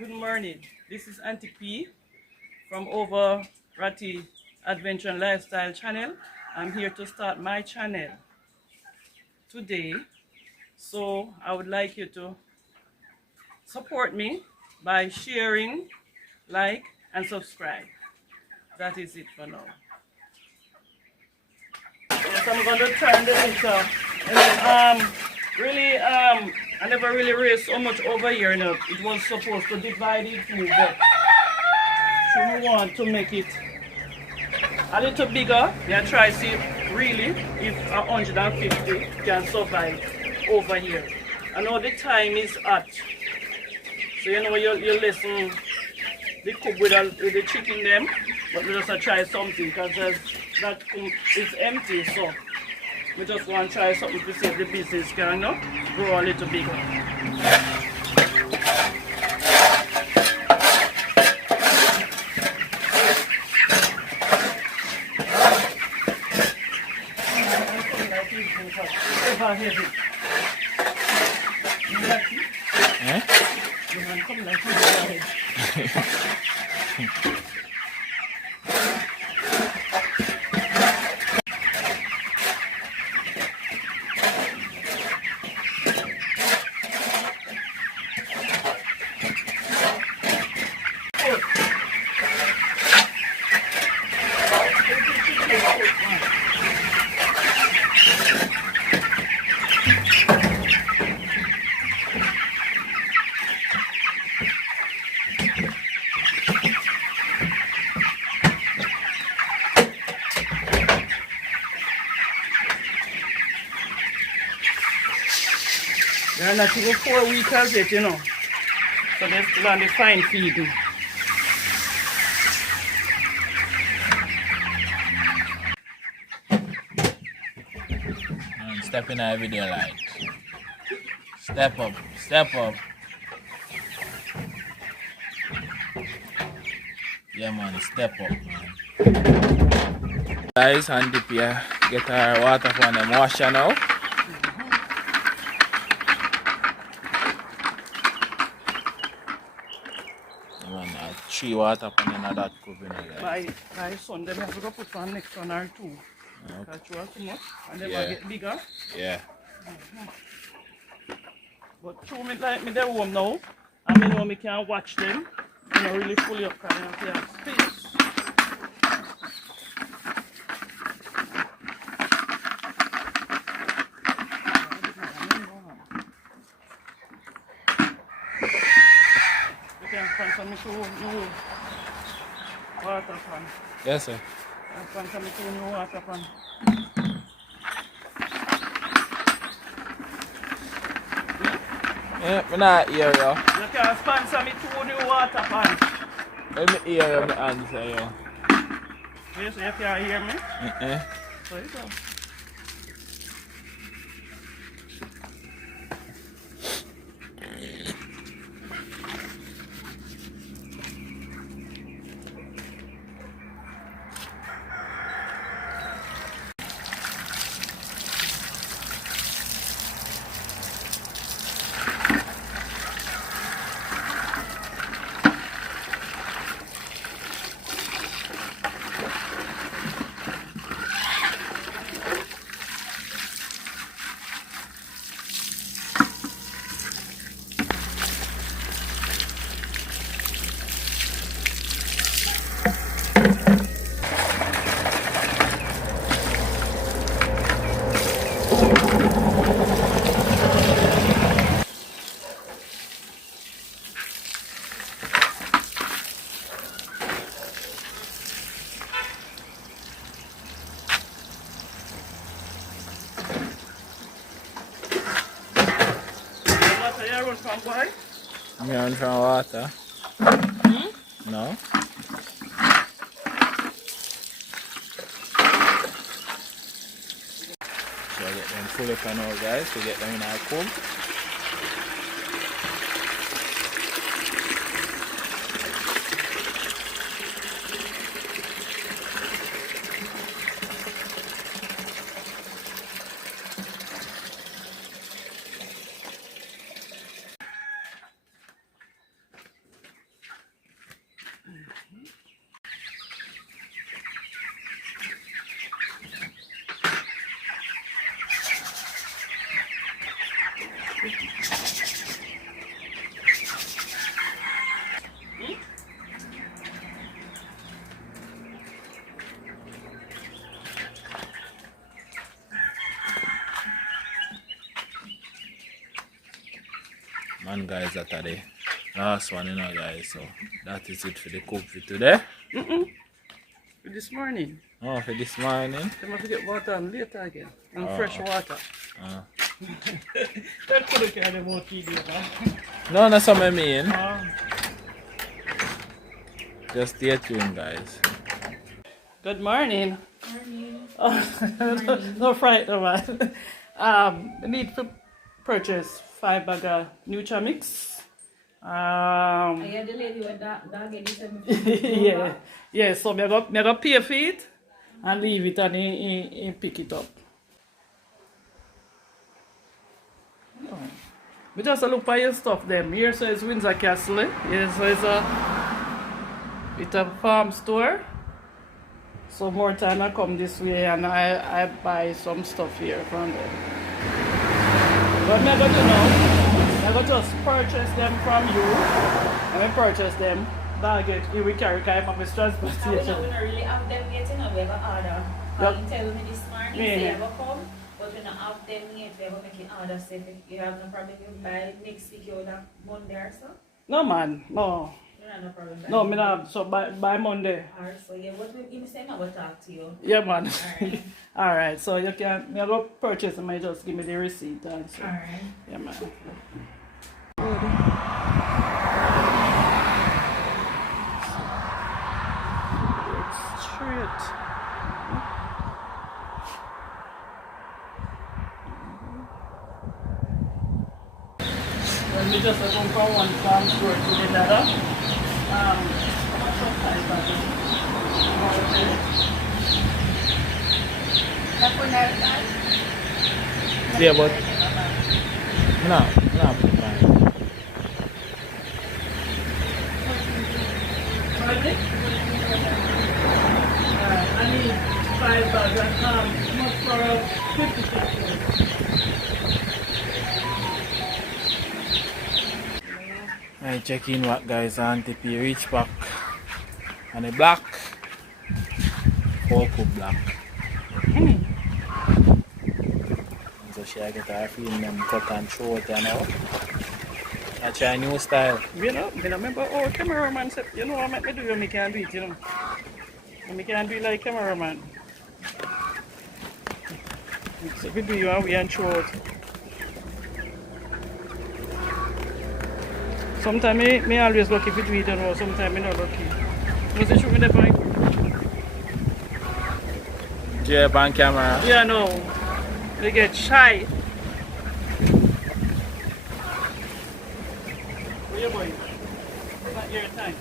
Good morning. This is Auntie P from Over Ratty Adventure and Lifestyle channel. I'm here to start my channel today. So I would like you to support me by sharing, like, and subscribe. That is it for now. Yes, I'm going to turn the light I never really raised so much over here. It was supposed to divide it too, but we want to make it a little bigger. Yeah, try see really if 150 can survive over here. I know the time is hot, so you listen the cook with the chicken them, but we just try something because that is empty, so we just want to try something to see if the business can grow a little bigger. They're not even 4 weeks as yet, so they're still on the fine feeding. And step in our video like. Step up, step up. Yeah man, step up man. Guys, and dip here, get our water from them washer now. Man, 3 water pan in that cup, By Sunday, we have to go put one next one or 2. Because you have too much, and they will get bigger. Yeah. But through me like me, they're home now, and I know me can watch them. Really fully up kind of space. You can find some new water pan. Yes sir. You can find some new water pan. Yeah, I'm not hear you. You can sponsor me 2 new water pans. Let me hear your answer, yo. Yes, you can hear me? So you go. From where? Me run from water. No. So I get them full up now guys to get them in our comb. one, guys. That are the last one, you know, guys. So that is it for the cook for today. This morning. Oh, for this morning. I'm going to get water and later again. And fresh water. That could have carried more tea later. No, that's what I mean. Just stay tuned, guys. Good morning. Morning. No fright, no man. I need to purchase 5 bag of Nutramix. I had the lady with that get this Yeah. So I go pay for it and leave it and he pick it up. We just look for your stuff them. Here so it's Windsor Castle. Here so it's a farm store. So more time I come this way and I buy some stuff here from them. But I got to know, I got to just purchase them from you. And I purchase them, bag it, here we carry kind of transportation. We don't really have them yet, you know, we have an order. Yep. You tell me this morning, Yeah. say I will come, but we don't have them yet, we will make an order, so if you have no problem, you buy next week, you will have Monday or so. No man, no. You don't have no problem. No, me not, so by Monday. Alright, so yeah, what you say, I will talk to you. Yeah man. Alright. Alright, so you can, me go purchase them, and just give me the receipt and so. Alright. Yeah man. Straight. Well, we just come from one farm store to the other. How much was 5 bags? Yeah, but no, fine. I need 5 bags. Much for 50 pesos. I check in what, guys. Auntie P reach back and the black 4 cup black. So she get her feeling them cut and short, you know. I try a new style. You know, I remember cameraman said, you know what make me do when I can't do it, you know. When I can't do it like cameraman. So if we do you we and short. Sometimes me always lucky if you do it, you know, sometimes I'm not lucky. Was it true with the point? Yeah, on camera. Yeah, no. They get shy. Where you going? It's not your time.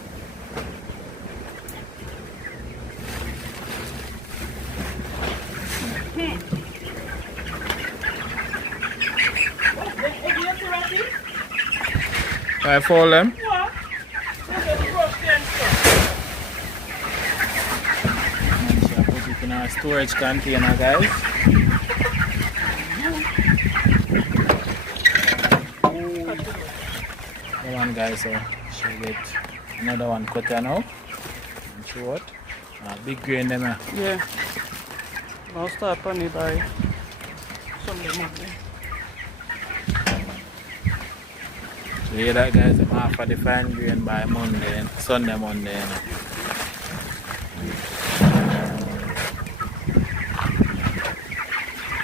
What? The obvious already? I follow them. What? Just brush them stuff. And she put it in our storage container, guys. The one, guys, so she get another one cut now. And see what? Big grain them. Yeah. I'll start on it by Sunday morning. So you hear that, guys? I'm half of the fine grain by Monday, Sunday, Monday. You know.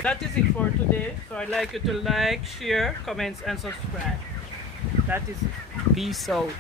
That is it for today. So I'd like you to like, share, comments and subscribe. That is it. Peace out.